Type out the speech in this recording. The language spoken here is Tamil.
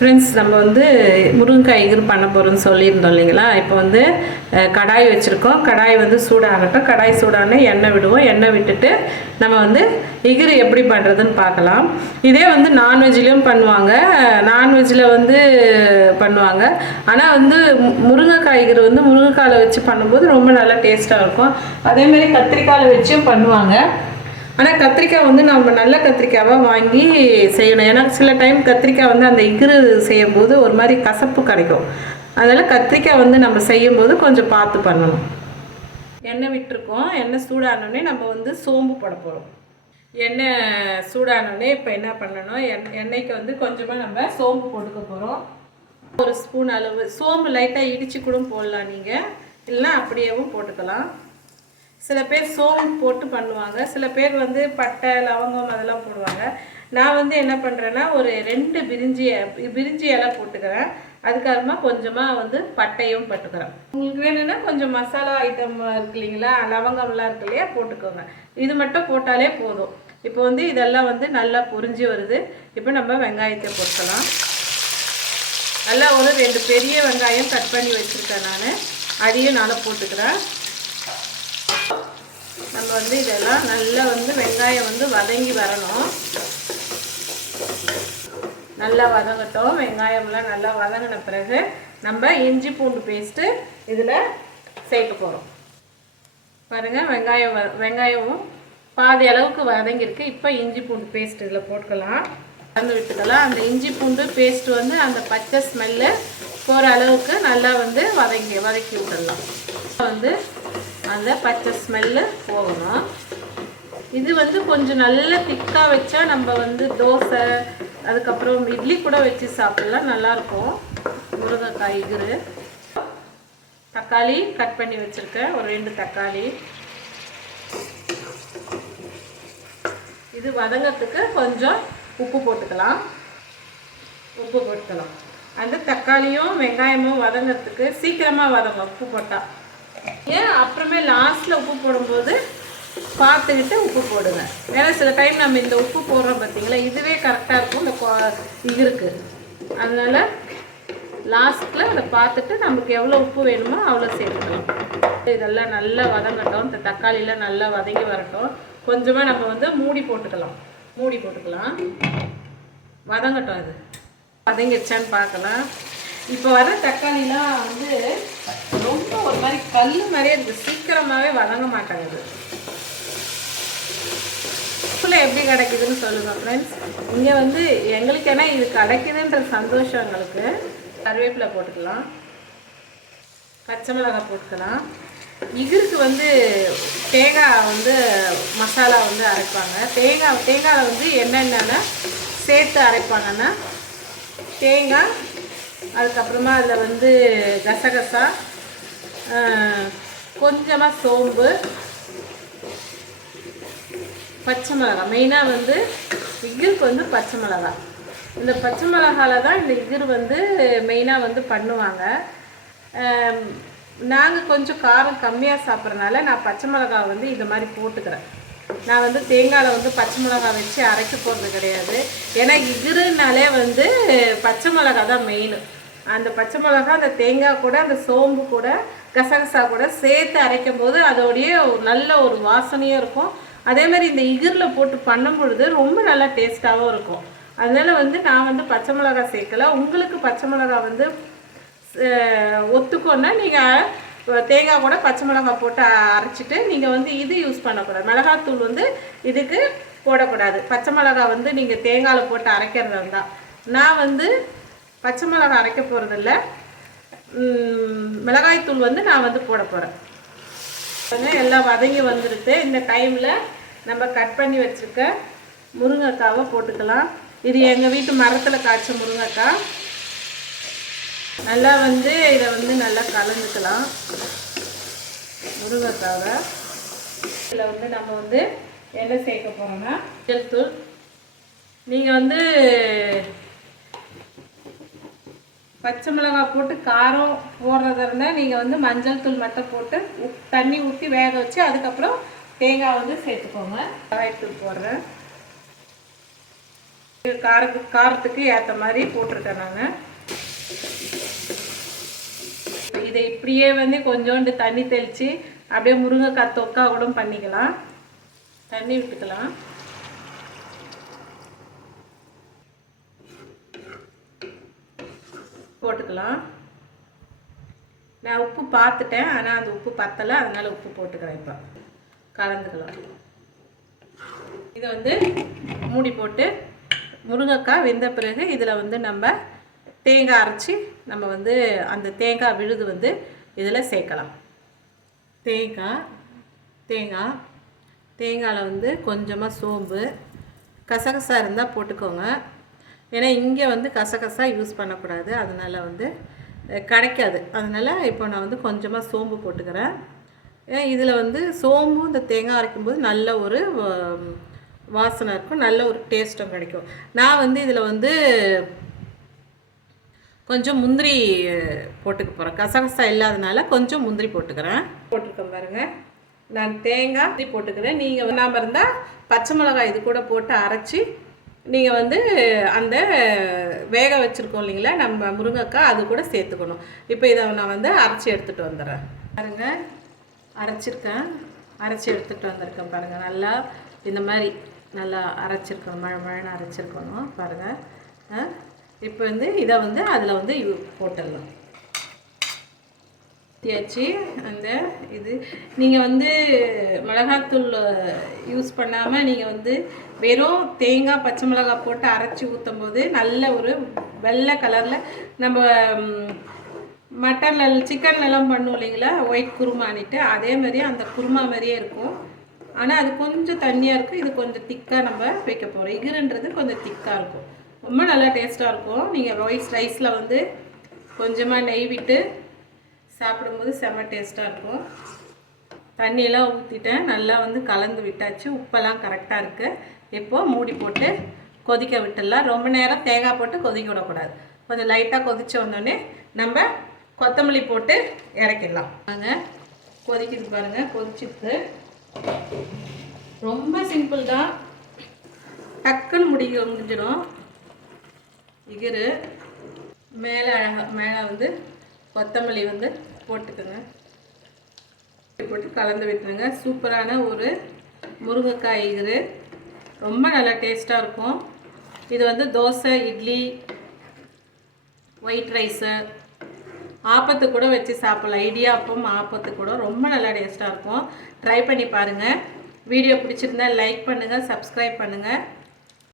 ஃப்ரெண்ட்ஸ், நம்ம வந்து முருங்கைக்காய் இகுரு பண்ண போகிறோம்னு சொல்லியிருந்தோம் இல்லைங்களா. இப்போ வந்து கடாய் வச்சுருக்கோம். கடாய் வந்து சூடாகட்டும். கடாய் சூடானே எண்ணெய் விடுவோம். எண்ணெய் விட்டுட்டு நம்ம வந்து இகுரு எப்படி பண்ணுறதுன்னு பார்க்கலாம். இதே வந்து நான்வெஜ்லேயும் பண்ணுவாங்க, நான்வெஜ்ஜில் வந்து பண்ணுவாங்க. ஆனால் வந்து முருங்கைக்காய் இகுரு வந்து முருங்கைக்காயில் வச்சு பண்ணும்போது ரொம்ப நல்லா டேஸ்ட்டாக இருக்கும். அதேமாதிரி கத்திரிக்காயில் வச்சும் பண்ணுவாங்க. ஆனால் கத்திரிக்காய் வந்து நம்ம நல்ல கத்திரிக்காவாக வாங்கி செய்யணும். ஏன்னா சில டைம் கத்திரிக்காய் வந்து அந்த இகுரு செய்யும்போது ஒரு மாதிரி கசப்பு கிடைக்கும். அதனால் கத்திரிக்காய் வந்து நம்ம செய்யும்போது கொஞ்சம் பார்த்து பண்ணணும். எண்ணெய் விட்டுருக்கோம். எண்ணெய் சூடானோடனே நம்ம வந்து சோம்பு போட போகிறோம். எண்ணெய் சூடானோடனே இப்போ என்ன பண்ணணும், எண்ணெய்க்கு வந்து கொஞ்சமாக நம்ம சோம்பு போட்டுக்க போகிறோம். ஒரு ஸ்பூன் அளவு சோம்பு லைட்டாக இடித்து கூட போடலாம் நீங்கள், இல்லைன்னா அப்படியேவும் போட்டுக்கலாம். சில பேர் சோம்பு போட்டு பண்ணுவாங்க, சில பேர் வந்து பட்டை லவங்கம் அதெல்லாம் போடுவாங்க. நான் வந்து என்ன பண்ணுறேன்னா ஒரு 2 பிரிஞ்சி இலை போட்டுக்கிறேன். அதுக்கப்புறமா கொஞ்சமாக வந்து பட்டையும் போட்டுக்கிறேன். உங்களுக்கு வேணும்னா கொஞ்சம் மசாலா ஐட்டம் இருக்கு இல்லைங்களா, லவங்கம்லாம் இருக்கு இல்லையா, போட்டுக்கோங்க. இது மட்டும் போட்டாலே போதும். இப்போ வந்து இதெல்லாம் வந்து நல்லா பொரிஞ்சு வருது. இப்போ நம்ம வெங்காயத்தை போட்டுக்கலாம். நல்லா ஒரு 2 பெரிய வெங்காயம் கட் பண்ணி வச்சுருக்கேன் நான், அதையும் நல்லா போட்டுக்கிறேன். நம்ம வந்து இதெல்லாம் நல்லா வந்து வெங்காயம் வந்து வதங்கி வரணும். நல்லா வதங்கட்டும். வெங்காயம்லாம் நல்லா வதங்கின பிறகு நம்ம இஞ்சி பூண்டு பேஸ்ட்டு இதில் சேர்க்க போகிறோம். பாருங்கள், வெங்காயமும் பாதி அளவுக்கு வதங்கியிருக்கு. இப்போ இஞ்சி பூண்டு பேஸ்ட் இதில் போட்டுக்கலாம், கலந்து விட்டுக்கலாம். அந்த இஞ்சி பூண்டு பேஸ்ட்டு வந்து அந்த பச்சை ஸ்மெல்லு போகிற அளவுக்கு நல்லா வந்து வதக்கி விட்டுடலாம். வந்து அந்த பச்சை ஸ்மெல்லு போகணும். இது வந்து கொஞ்சம் நல்லா திக்காக வச்சா நம்ம வந்து தோசை, அதுக்கப்புறம் இட்லி கூட வச்சு சாப்பிடலாம், நல்லாயிருக்கும் முருங்கைக்காய் இகுரு. தக்காளி கட் பண்ணி வச்சுருக்கேன், ஒரு 2 தக்காளி. இது வதங்கிறதுக்கு கொஞ்சம் உப்பு போட்டுக்கலாம். அந்த தக்காளியும் வெங்காயமும் வதங்கிறதுக்கு சீக்கிரமாக வதங்கும் உப்பு போட்டால். ஏன் அப்புறமே லாஸ்ட்டில் உப்பு போடும்போது பார்த்துக்கிட்டு உப்பு போடுங்க. ஏன்னா சில டைம் நம்ம இந்த உப்பு போடுறோம் பார்த்தீங்களா, இதுவே கரெக்டாக இருக்கும் இந்த இகுருக்கு. அதனால் லாஸ்ட்டில் அதை பார்த்துட்டு நமக்கு எவ்வளோ உப்பு வேணுமோ அவ்வளோ சேர்த்துக்கலாம். இதெல்லாம் நல்லா வதங்கட்டும். இந்த தக்காளியில் நல்லா வதங்கி வரட்டும். கொஞ்சமாக நம்ம வந்து மூடி போட்டுக்கலாம். வதங்கட்டும். இது வதங்கிடுச்சான்னு பார்க்கலாம். இப்போ வர தக்காளிலாம் வந்து ரொம்ப ஒரு மாதிரி கல் மாதிரியே இருக்குது, சீக்கிரமாகவே வதங்க மாட்டாங்குது. எப்படி கிடைக்குதுன்னு சொல்லுங்கள் ஃப்ரெண்ட்ஸ். இங்கே வந்து எங்களுக்கு ஏன்னா இது கிடைக்குதுன்ற சந்தோஷம் எங்களுக்கு. கருவேப்பிலை போட்டுக்கலாம், பச்சை மிளகாய் போட்டுக்கலாம். இகுருக்கு வந்து தேங்காய் வந்து மசாலா வந்து அரைப்பாங்க. தேங்காயில் வந்து என்னென்னா சேர்த்து அரைப்பாங்கன்னா தேங்காய், அதுக்கப்புறமா அதில் வந்து கசகசா, கொஞ்சமாக சோம்பு, பச்சை மிளகாய். மெயினாக வந்து இகுருக்கு வந்து பச்சை மிளகாய். இந்த பச்சை மிளகாவில் தான் இந்த இகுரு வந்து மெயினாக வந்து பண்ணுவாங்க. நாங்கள் கொஞ்சம் காரம் கம்மியாக சாப்பிட்றதுனால நான் பச்சை மிளகாய் வந்து இந்த மாதிரி போட்டுக்கிறேன். நான் வந்து தேங்காயில் வந்து பச்சை மிளகாய் வச்சு அரைக்க போகிறது கிடையாது. ஏன்னா இகுருனாலே வந்து பச்சை மிளகாய் தான் மெயின். அந்த பச்சை மிளகாய் அந்த தேங்காய் கூட அந்த சோம்பு கூட கசகசா கூட சேர்த்து அரைக்கும் போது அதோடைய நல்ல ஒரு வாசனையும் இருக்கும். அதே மாதிரி இந்த இகுரில் போட்டு பண்ணும் பொழுது ரொம்ப நல்லா டேஸ்ட்டாகவும் இருக்கும். அதனால் வந்து நான் வந்து பச்சை மிளகாய் சேர்க்கல. உங்களுக்கு பச்சை மிளகாய் வந்து ஒத்துக்கோன்னா நீங்கள் தேங்காய் கூட பச்சை மிளகாய் போட்டு அரைச்சிட்டு நீங்கள் வந்து இது யூஸ் பண்ணக்கூடாது. மிளகாத்தூள் வந்து இதுக்கு போடக்கூடாது. பச்சை மிளகாய் வந்து நீங்கள் தேங்காயில் போட்டு அரைக்கிறதா இருந்தால். நான் வந்து பச்சை மிளகாய் அரைக்க போகிறதில்ல, மிளகாய்த்தூள் வந்து நான் வந்து போட போகிறேன். எல்லாம் வதங்கி வந்துடுது. இந்த டைமில் நம்ம கட் பண்ணி வச்சுருக்க முருங்கைக்காவை போட்டுக்கலாம். இது எங்கள் வீட்டு மரத்தில் காய்ச்ச முருங்கைக்காய். நல்லா வந்து இதை வந்து நல்லா கலந்துக்கலாம் முருங்கைக்காவை. இதில் வந்து நம்ம வந்து என்ன சேர்க்க போகிறோம்னா மஞ்சள் தூள். நீங்கள் வந்து பச்சை மிளகாய் போட்டு காரம் போடுறதா இருந்தால் நீங்கள் வந்து மஞ்சள் தூள் மட்டும் போட்டு தண்ணி ஊற்றி வேக வச்சு அதுக்கப்புறம் தேங்காய் வந்து சேர்த்துக்கோங்க. மிளகாய்த்தூள் போடுறேன். காரத்துக்கு ஏற்ற மாதிரி போட்டிருக்கேன் நான். இதை இப்படியே வந்து கொஞ்சோண்டு தண்ணி தெளித்து அப்படியே முருங்கைக்காய் தொக்கா கூட பண்ணிக்கலாம். தண்ணி விட்டுக்கலாம். போட்டுக்கலாம். நான் உப்பு பார்த்துட்டேன், ஆனால் அந்த உப்பு பத்தலை, அதனால் உப்பு போட்டுக்கிறேன். இப்போ கலந்துக்கலாம். இதை வந்து மூடி போட்டு முருங்கைக்காய் வெந்த பிறகு இதில் வந்து நம்ம தேங்காய் அரைச்சி நம்ம வந்து அந்த தேங்காய் விழுது வந்து இதில் சேர்க்கலாம். தேங்காயில் வந்து கொஞ்சமாக சோம்பு, கசகசா இருந்தால் போட்டுக்கோங்க. ஏன்னா இங்கே வந்து கசகசா யூஸ் பண்ணக்கூடாது, அதனால் வந்து கிடைக்காது. அதனால் இப்போ நான் வந்து கொஞ்சமாக சோம்பு போட்டுக்கிறேன். இதில் வந்து சோம்பு இந்த தேங்காய் அரைக்கும்போது நல்ல ஒரு வாசனை இருக்கும், நல்ல ஒரு டேஸ்ட்டும் கிடைக்கும். நான் வந்து இதில் வந்து கொஞ்சம் முந்திரி போட்டுக்க போகிறேன். கசகசா இல்லாதனால கொஞ்சம் முந்திரி போட்டுக்கிறேன். போட்டிருக்கேன் பாருங்கள். நான் தேங்காய் போட்டுக்கிறேன். நீங்கள் வேணாமல் இருந்தால் பச்சை மிளகாய் இது கூட போட்டு அரைச்சி நீங்கள் வந்து அந்த வேக வச்சுருக்கோம் இல்லைங்களா நம்ம முருங்கைக்காய், அது கூட சேர்த்துக்கணும். இப்போ இதை நான் வந்து அரைச்சி எடுத்துகிட்டு வந்துடுறேன். பாருங்கள், அரைச்சி எடுத்துகிட்டு வந்திருக்கேன் பாருங்கள். நல்லா இந்த மாதிரி நல்லா அரைச்சிருக்கணும், மழைன்னு அரைச்சிருக்கணும் பாருங்கள். இப்போ வந்து இதை வந்து அதில் வந்து போட்டுடலாம். ஊற்றியாச்சு. அந்த இது நீங்கள் வந்து மிளகாத்தூள் யூஸ் பண்ணாமல் நீங்கள் வந்து வெறும் தேங்காய் பச்சை மிளகாய் போட்டு அரைச்சி ஊற்றும் போது நல்ல ஒரு வெள்ளை கலரில் நம்ம மட்டனில் சிக்கன்லலாம் பண்ணுவோம் இல்லைங்களா, ஒயிட் குருமானிட்டு, அதே மாதிரி அந்த குருமா மாதிரியே இருக்கும். ஆனால் அது கொஞ்சம் தண்ணியாக இருக்கும். இது கொஞ்சம் திக்காக நம்ம வைக்க போகிறோம். இகுருன்றது கொஞ்சம் திக்காக இருக்கும், ரொம்ப நல்லா டேஸ்ட்டாக இருக்கும். நீங்கள் ரைஸில் வந்து கொஞ்சமாக நெய் விட்டு சாப்பிடும்போது செம்ம டேஸ்ட்டாக இருக்கும். தண்ணியெல்லாம் ஊற்றிட்டேன், நல்லா வந்து கலந்து விட்டாச்சு. உப்பெல்லாம் கரெக்டாக இருக்குது. இப்போது மூடி போட்டு கொதிக்க விட்டுடலாம். ரொம்ப நேரம் தேங்காய் போட்டு கொதிக்க விடக்கூடாது. கொஞ்சம் லைட்டாக கொதிச்சு வந்தோடனே நம்ம கொத்தமல்லி போட்டு இறக்கிடலாம். பாருங்கள், கொதிக்குது பாருங்கள், கொதிச்சுட்டு ரொம்ப சிம்பிள் தான், டக்குன்னு முடிஞ்சிடும். இகுரு மேலே வந்து கொத்தமல்லி வந்து போட்டுக்கோங்க, போட்டு கலந்து விட்டுருங்க. சூப்பரான ஒரு முருங்கைக்காய் இகுரு, ரொம்ப நல்லா டேஸ்ட்டாக இருக்கும். இது வந்து தோசை, இட்லி, ஒயிட் ரைஸு, ஆப்பத்து கூட வச்சு சாப்பிட்லாம். இடியாப்பம், ஆப்பத்து கூட ரொம்ப நல்லா டேஸ்ட்டாக இருக்கும். ட்ரை பண்ணி பாருங்கள். வீடியோ பிடிச்சிருந்தா லைக் பண்ணுங்கள், சப்ஸ்கிரைப் பண்ணுங்கள்.